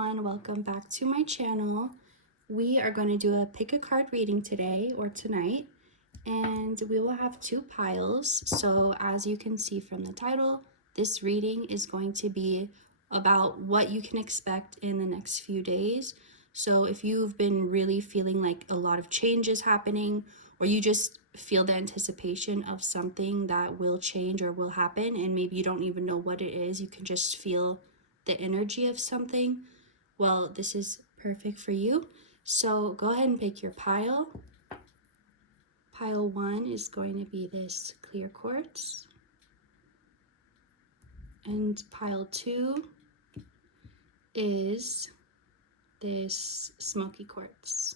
everyone, welcome back to my channel. We are going to do a pick a card reading today or tonight, and we will have two piles. So as you can see from the title, this reading is going to be about what you can expect in the next few days. So if you've been really feeling like a lot of change is happening, or you just feel the anticipation of something that will change or will happen, and maybe you don't even know what it is, you can just feel the energy of something, well, this is perfect for you. So go ahead and pick your pile. Pile 1 is going to be this clear quartz. And pile 2 is this smoky quartz.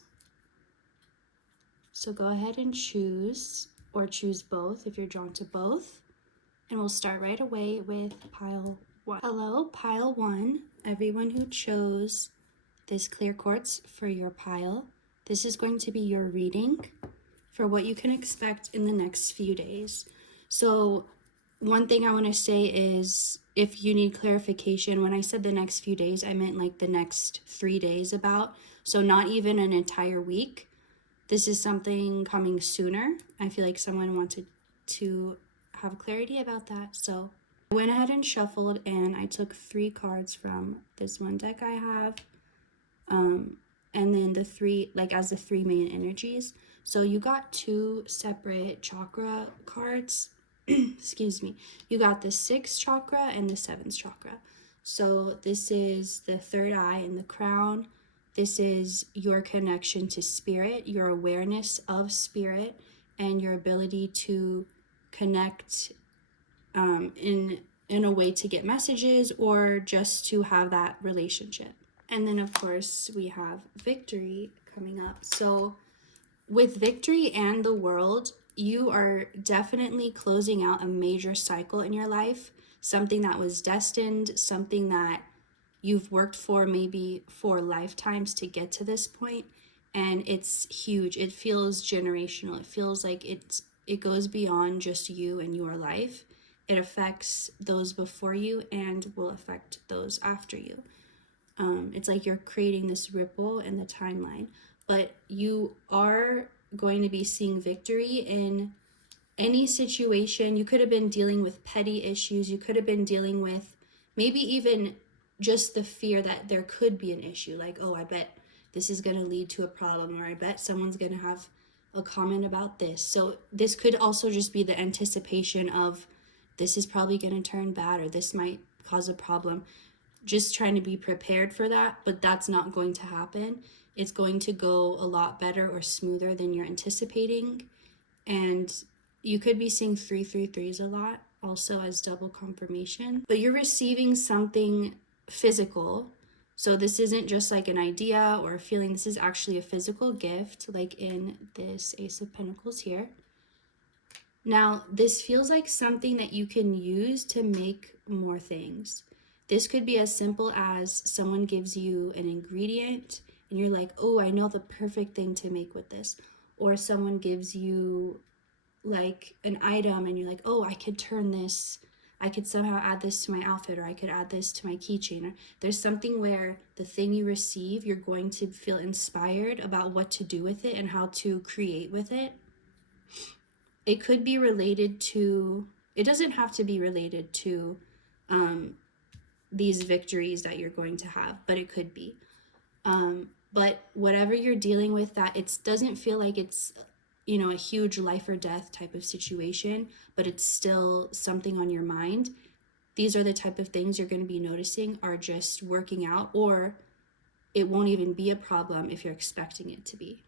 So go ahead and choose, or choose both if you're drawn to both. And we'll start right away with pile 1. Hello, pile 1. Everyone who chose this clear quartz for your pile, this is going to be your reading for what you can expect in the next few days. So one thing I want to say is, if you need clarification, when I said the next few days, I meant like the next 3 days about. So not even an entire week. This is something coming sooner. I feel like someone wanted to have clarity about that. So I went ahead and shuffled, and I took 3 cards from this one deck I have. And then the 3, like as the 3 main energies. So you got 2 separate chakra cards. Excuse me. You got the 6th chakra and the 7th chakra. So this is the third eye and the crown. This is your connection to spirit, your awareness of spirit, and your ability to connect in a way to get messages or just to have that relationship. And then, of course, we have victory coming up. So with victory and the world, you are definitely closing out a major cycle in your life, something that was destined, something that you've worked for maybe for lifetimes to get to this point. And it's huge. It feels generational. It feels like it goes beyond just you and your life. It affects those before you and will affect those after you. It's like you're creating this ripple in the timeline, but you are going to be seeing victory in any situation. You could have been dealing with petty issues. You could have been dealing with maybe even just the fear that there could be an issue. Like, oh, I bet this is going to lead to a problem, or I bet someone's going to have a comment about this. So this could also just be the anticipation of this is probably going to turn bad, or this might cause a problem. Just trying to be prepared for that, but that's not going to happen. It's going to go a lot better or smoother than you're anticipating. And you could be seeing 333s a lot also as double confirmation, but you're receiving something physical. So this isn't just like an idea or a feeling. This is actually a physical gift, like in this Ace of Pentacles here. Now, this feels like something that you can use to make more things. This could be as simple as someone gives you an ingredient and you're like, oh, I know the perfect thing to make with this. Or someone gives you like an item and you're like, oh, I could turn this, I could somehow add this to my outfit, or I could add this to my keychain. There's something where the thing you receive, you're going to feel inspired about what to do with it and how to create with it. It could be related to, it doesn't have to be related to these victories that you're going to have, but it could be. But whatever you're dealing with, that it doesn't feel like it's, you know, a huge life or death type of situation, but it's still something on your mind. These are the type of things you're going to be noticing are just working out, or it won't even be a problem if you're expecting it to be.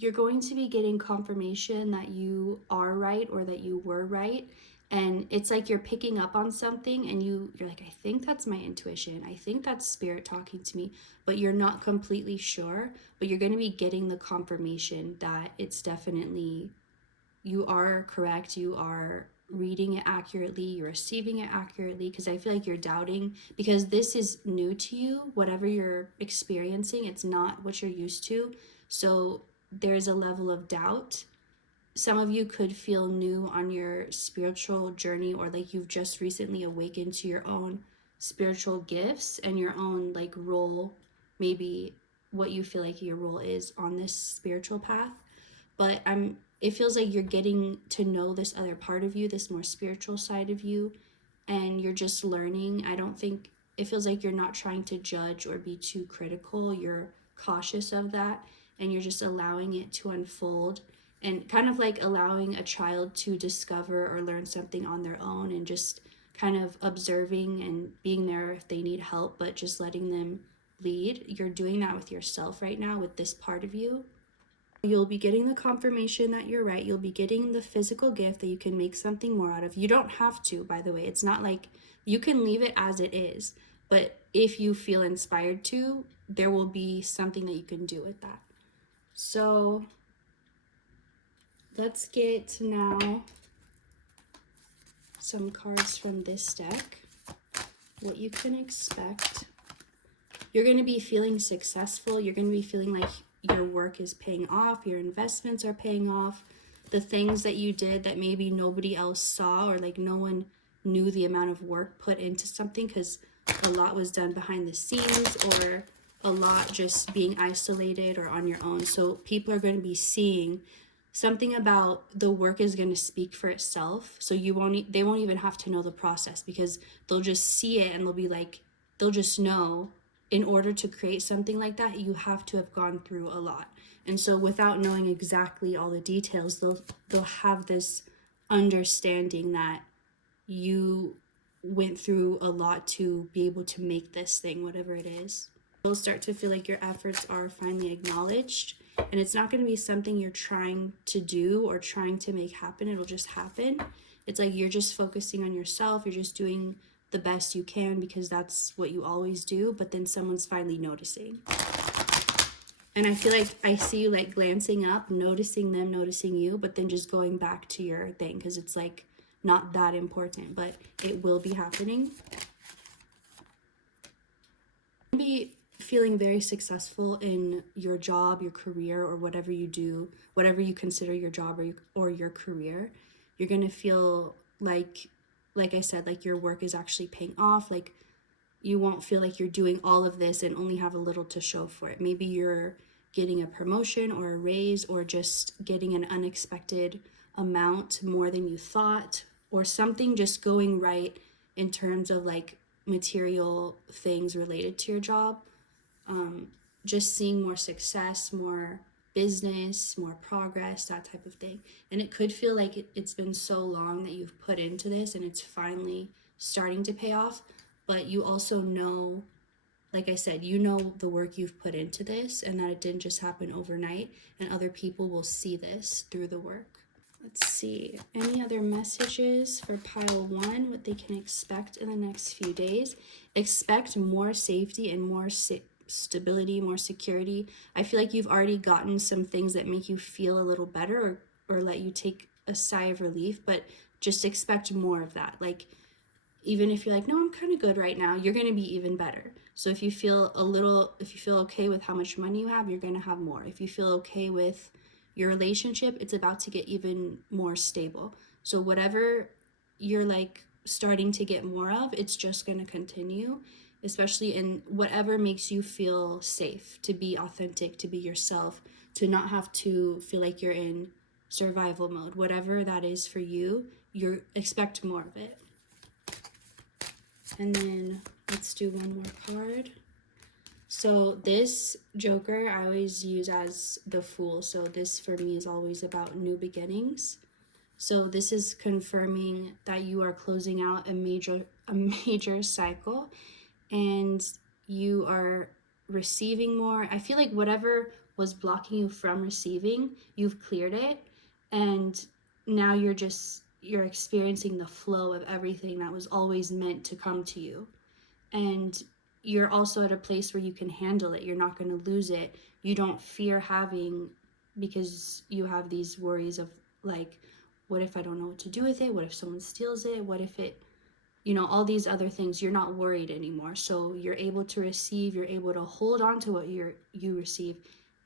You're going to be getting confirmation that you are right or that you were right. And it's like you're picking up on something and you're like, I think that's my intuition. I think that's spirit talking to me, but you're not completely sure. But you're going to be getting the confirmation that it's definitely, you are correct. You are reading it accurately. You're receiving it accurately, because I feel like you're doubting because this is new to you. Whatever you're experiencing, it's not what you're used to. So there's a level of doubt. Some of you could feel new on your spiritual journey, or like you've just recently awakened to your own spiritual gifts and your own like role maybe what you feel like your role is on this spiritual path. But it feels like you're getting to know this other part of you, this more spiritual side of you, and you're just learning. I don't think it feels like you're not trying to judge or be too critical. You're cautious of that, and you're just allowing it to unfold, and kind of like allowing a child to discover or learn something on their own, and just kind of observing and being there if they need help, but just letting them lead. You're doing that with yourself right now, with this part of you. You'll be getting the confirmation that you're right. You'll be getting the physical gift that you can make something more out of. You don't have to, by the way. It's not like you can leave it as it is. But if you feel inspired to, there will be something that you can do with that. So let's get now some cards from this deck. What you can expect. You're going to be feeling successful. You're going to be feeling like your work is paying off, your investments are paying off, the things that you did that maybe nobody else saw, or like no one knew the amount of work put into something because a lot was done behind the scenes, or a lot just being isolated or on your own. So people are going to be seeing something about the work is going to speak for itself. So they won't even have to know the process, because they'll just see it and they'll be like, they'll just know in order to create something like that, you have to have gone through a lot. And so without knowing exactly all the details, they'll have this understanding that you went through a lot to be able to make this thing, whatever it is. You'll start to feel like your efforts are finally acknowledged, and it's not going to be something you're trying to do or trying to make happen. It'll just happen. It's like you're just focusing on yourself. You're just doing the best you can because that's what you always do, but then someone's finally noticing. And I feel like I see you like glancing up, noticing them, noticing you, but then just going back to your thing because it's like not that important, but it will be happening. You'll be feeling very successful in your job, your career, or whatever you do, whatever you consider your job or your career. You're going to feel like I said, like your work is actually paying off. Like you won't feel like you're doing all of this and only have a little to show for it. Maybe you're getting a promotion or a raise, or just getting an unexpected amount more than you thought, or something just going right in terms of like material things related to your job. Just seeing more success, more business, more progress, that type of thing. And it could feel like it's been so long that you've put into this and it's finally starting to pay off. But you also know, like I said, you know the work you've put into this and that it didn't just happen overnight, and other people will see this through the work. Let's see, any other messages for pile one, what they can expect in the next few days. Expect more safety and more stability, more security. I feel like you've already gotten some things that make you feel a little better, or let you take a sigh of relief, but just expect more of that. Like, even if you're like, no, I'm kind of good right now, you're going to be even better. So if you feel okay with how much money you have, you're going to have more. If you feel okay with your relationship, it's about to get even more stable. So whatever you're like starting to get more of, it's just going to continue, especially in whatever makes you feel safe, to be authentic, to be yourself, to not have to feel like you're in survival mode. Whatever that is for you, you expect more of it. And then let's do one more card. So this Joker I always use as the Fool. So this for me is always about new beginnings. So this is confirming that you are closing out a major cycle, and you are receiving more. I feel like whatever was blocking you from receiving, you've cleared it, and now you're experiencing the flow of everything that was always meant to come to you. And you're also at a place where you can handle it. You're not going to lose it. You don't fear having, because you have these worries of like, what if I don't know what to do with it? What if someone steals it? What if it, all these other things. You're not worried anymore. So you're able to receive, you're able to hold on to what you receive,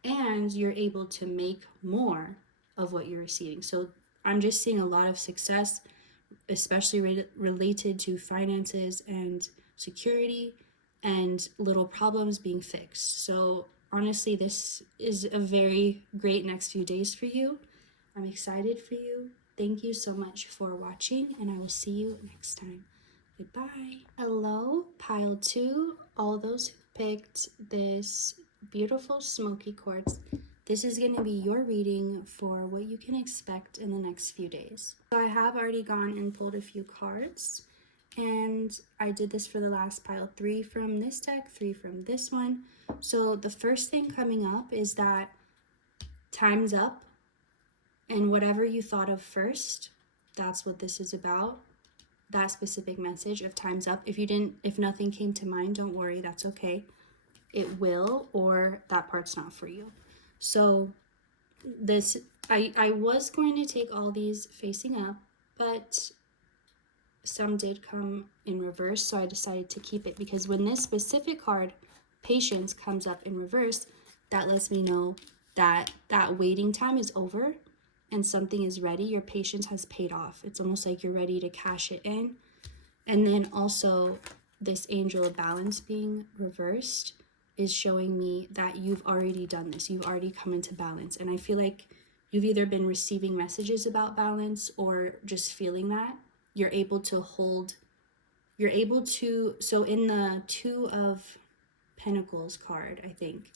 and you're able to make more of what you're receiving. So I'm just seeing a lot of success, especially related to finances and security. and little problems being fixed. So honestly, this is a very great next few days for you. I'm excited for you. Thank you so much for watching, and I will see you next time. Goodbye. Hello, pile 2, all those who picked this beautiful smoky quartz. This is going to be your reading for what you can expect in the next few days. So I have already gone and pulled a few cards, and I did this for the last pile, 3 from this deck, 3 from this one. So the first thing coming up is that time's up, and whatever you thought of first, that's what this is about. That specific message of time's up. If nothing came to mind, don't worry, that's okay. It will, or that part's not for you. So this, I was going to take all these facing up, but some did come in reverse, so I decided to keep it, because when this specific card, patience, comes up in reverse, that lets me know that that waiting time is over and something is ready. Your patience has paid off. It's almost like you're ready to cash it in. And then also this angel of balance being reversed is showing me that you've already done this. You've already come into balance. And I feel like you've either been receiving messages about balance or just feeling that. You're able to hold, so in the 2 of Pentacles card, I think,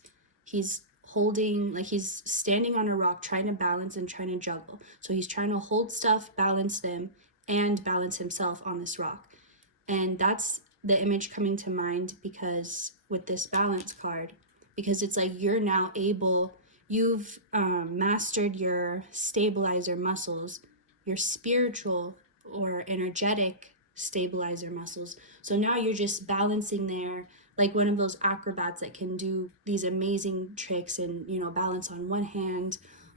he's holding, like he's standing on a rock trying to balance and trying to juggle. So he's trying to hold stuff, balance them, and balance himself on this rock. And that's the image coming to mind because with this balance card, because it's like you're now able, you've mastered your stabilizer muscles, your spiritual or energetic stabilizer muscles. So now you're just balancing there like one of those acrobats that can do these amazing tricks and, you know, balance on one hand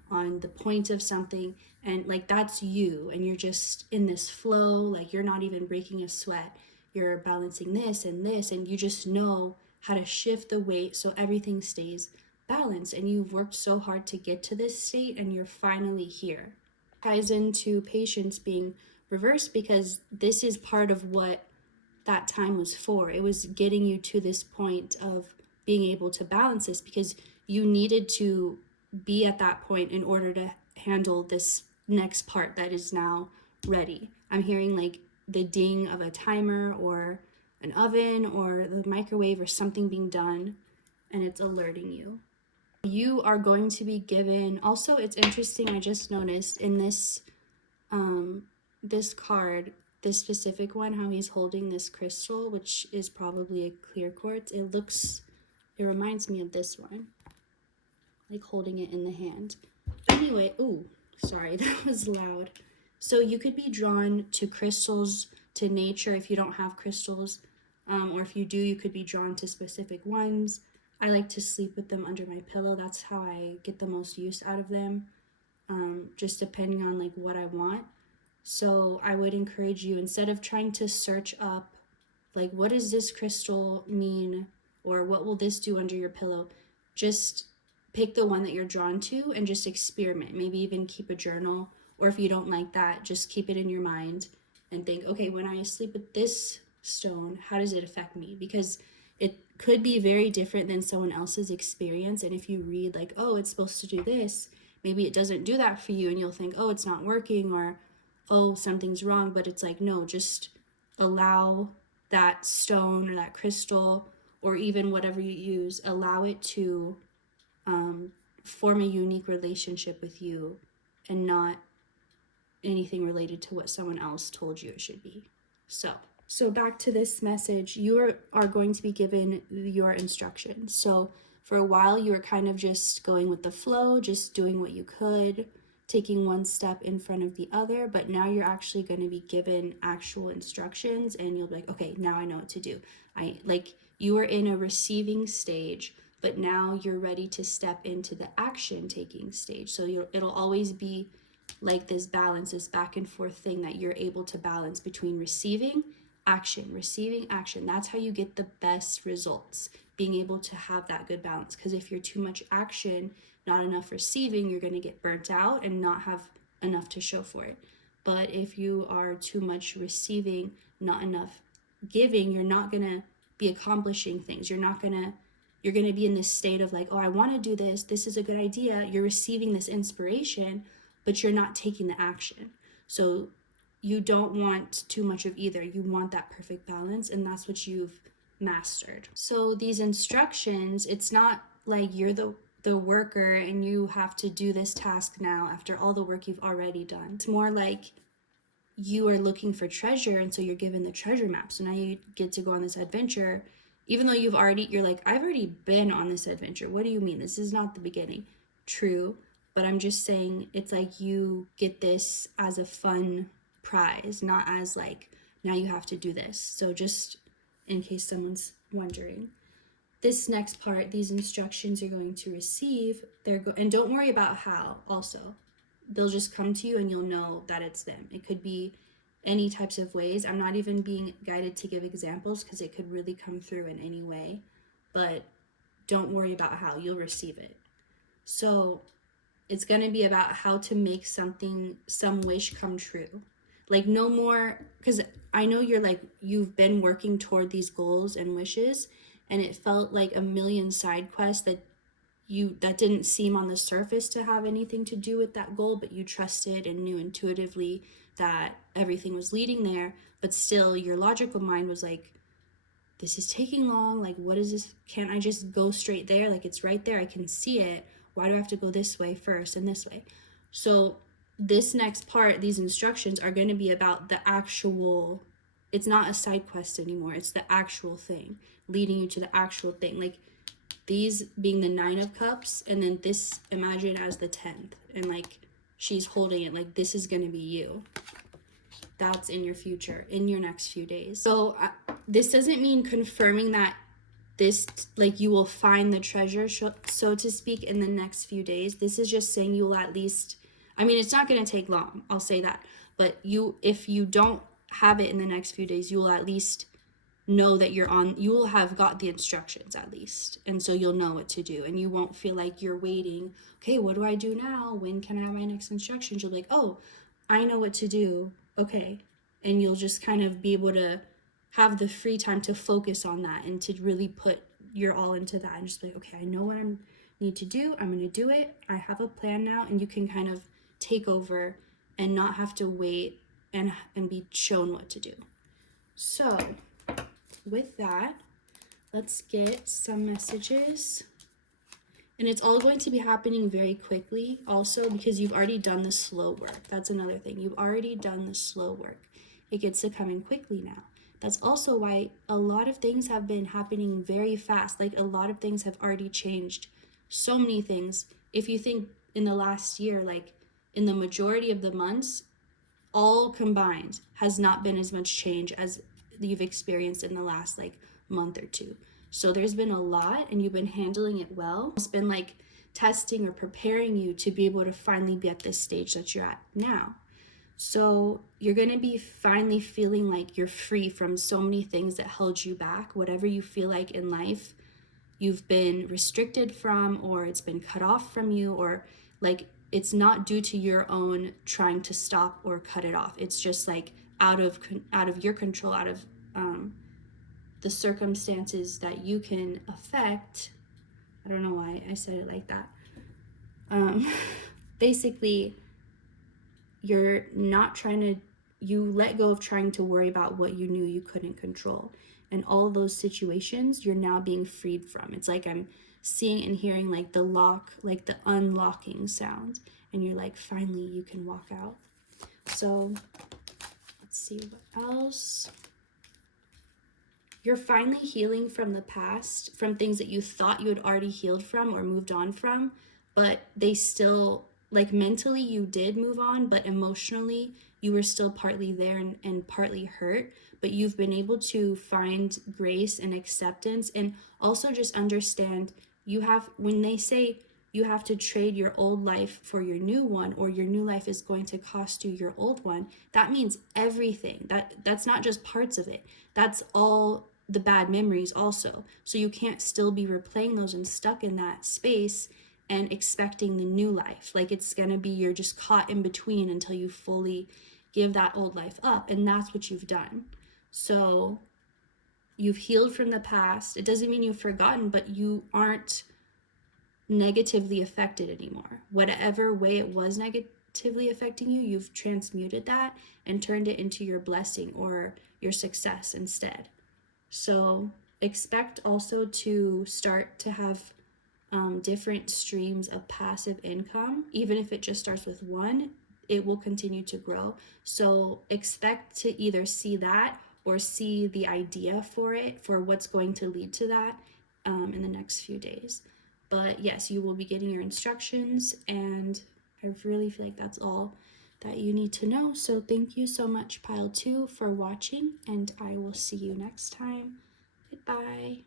on the point of something, and like that's you, and you're just in this flow, like you're not even breaking a sweat. You're balancing this, and you just know how to shift the weight so everything stays balanced, and you've worked so hard to get to this state and you're finally here. Ties into patience being reversed because this is part of what that time was for. It was getting you to this point of being able to balance this because you needed to be at that point in order to handle this next part that is now ready. I'm hearing like the ding of a timer or an oven or the microwave or something being done, and it's alerting you. You are going to be given, also it's interesting, I just noticed in this this card, this specific one, how he's holding this crystal, which is probably a clear quartz. It reminds me of this one, like holding it in the hand. Anyway, ooh, sorry, that was loud. So you could be drawn to crystals, to nature if you don't have crystals, or if you do, you could be drawn to specific ones. I like to sleep with them under my pillow. That's how I get the most use out of them, just depending on like what I want. So I would encourage you, instead of trying to search up, like, what does this crystal mean? Or what will this do under your pillow? Just pick the one that you're drawn to and just experiment. Maybe even keep a journal. Or if you don't like that, just keep it in your mind and think, okay, when I sleep with this stone, how does it affect me? Because it could be very different than someone else's experience. And if you read like, oh, it's supposed to do this, maybe it doesn't do that for you. And you'll think, oh, it's not working, or oh, something's wrong. But it's like, no, just allow that stone or that crystal or even whatever you use, allow it to form a unique relationship with you and not anything related to what someone else told you it should be. So back to this message, you are going to be given your instructions. So for a while you were kind of just going with the flow, just doing what you could, taking one step in front of the other, but now you're actually going to be given actual instructions and you'll be like, okay, now I know what to do. You are in a receiving stage, but now you're ready to step into the action taking stage. So it'll always be like this balance, this back and forth thing that you're able to balance between receiving action. That's how you get the best results, being able to have that good balance. Because if you're too much action, not enough receiving, you're going to get burnt out and not have enough to show for it. But if you are too much receiving, not enough giving, you're not going to be accomplishing things. You're going to be in this state of like, oh, I want to do this. This is a good idea. You're receiving this inspiration, but you're not taking the action. So you don't want too much of either. You want that perfect balance, and that's what you've mastered. So these instructions, it's not like you're the worker and you have to do this task now after all the work you've already done. It's more like you are looking for treasure, and so you're given the treasure map. So now you get to go on this adventure, even though you're like, I've already been on this adventure. What do you mean? This is not the beginning. True, but I'm just saying it's like you get this as a fun prize, not as like, now you have to do this. So just in case someone's wondering, this next part, these instructions you're going to receive, and don't worry about how also. They'll just come to you and you'll know that it's them. It could be any types of ways. I'm not even being guided to give examples because it could really come through in any way, but don't worry about how, you'll receive it. So it's going to be about how to make some wish come true. Like no more, because I know you've been working toward these goals and wishes, and it felt like a million side quests that didn't seem on the surface to have anything to do with that goal, but you trusted and knew intuitively that everything was leading there. But still your logical mind was like, this is taking long. Like, what is this? Can't I just go straight there? Like, it's right there. I can see it. Why do I have to go this way first and this way? So this next part, these instructions are going to be about the actual, it's not a side quest anymore. It's the actual thing leading you to the actual thing. Like, these being the 9 of Cups, and then this, imagine as the 10th, and like she's holding it, like this is going to be you. That's in your future, in your next few days. So this doesn't mean confirming that this, like you will find the treasure, so to speak, in the next few days. This is just saying you will at least, I mean, it's not going to take long, I'll say that, but if you don't have it in the next few days, you will at least know that you will have got the instructions at least, and so you'll know what to do, and you won't feel like you're waiting, okay, what do I do now, when can I have my next instructions? You'll be like, oh, I know what to do, okay. And you'll just kind of be able to have the free time to focus on that and to really put your all into that, and just be like, okay, I know what I need to do, I'm going to do it, I have a plan now. And you can kind of take over and not have to wait and be shown what to do. So with that, let's get some messages. And it's all going to be happening very quickly also, because you've already done the slow work. That's another thing. You've already done the slow work. It gets to come in quickly now. That's also why a lot of things have been happening very fast. Like a lot of things have already changed. So many things. If you think in the last year, like in the majority of the months, all combined has not been as much change as you've experienced in the last like month or two. So there's been a lot, and you've been handling it well. It's been like testing or preparing you to be able to finally be at this stage that you're at now. So you're going to be finally feeling like you're free from so many things that held you back. Whatever you feel like in life you've been restricted from, or it's been cut off from you, or like it's not due to your own trying to stop or cut it off. It's just like out of your control, out of the circumstances that you can affect. I don't know why I said it like that. Basically, you're not you let go of trying to worry about what you knew you couldn't control. And all of those situations you're now being freed from. It's like I'm seeing and hearing like the unlocking sound. And you're like, finally you can walk out. So let's see what else. You're finally healing from the past, from things that you thought you had already healed from or moved on from, but they still, like mentally you did move on, but emotionally you were still partly there and partly hurt. But you've been able to find grace and acceptance, and also just understand when they say you have to trade your old life for your new one, or your new life is going to cost you your old one, that means everything. That's not just parts of it. That's all the bad memories also. So you can't still be replaying those and stuck in that space and expecting the new life. Like it's gonna be, you're just caught in between until you fully give that old life up, and that's what you've done. So you've healed from the past. It doesn't mean you've forgotten, but you aren't negatively affected anymore. Whatever way it was negatively affecting you, you've transmuted that and turned it into your blessing or your success instead. So expect also to start to have different streams of passive income. Even if it just starts with one, it will continue to grow. So expect to either see that or see the idea for it, for what's going to lead to that in the next few days. But yes, you will be getting your instructions, and I really feel like that's all that you need to know. So thank you so much, Pile 2, for watching, and I will see you next time. Goodbye.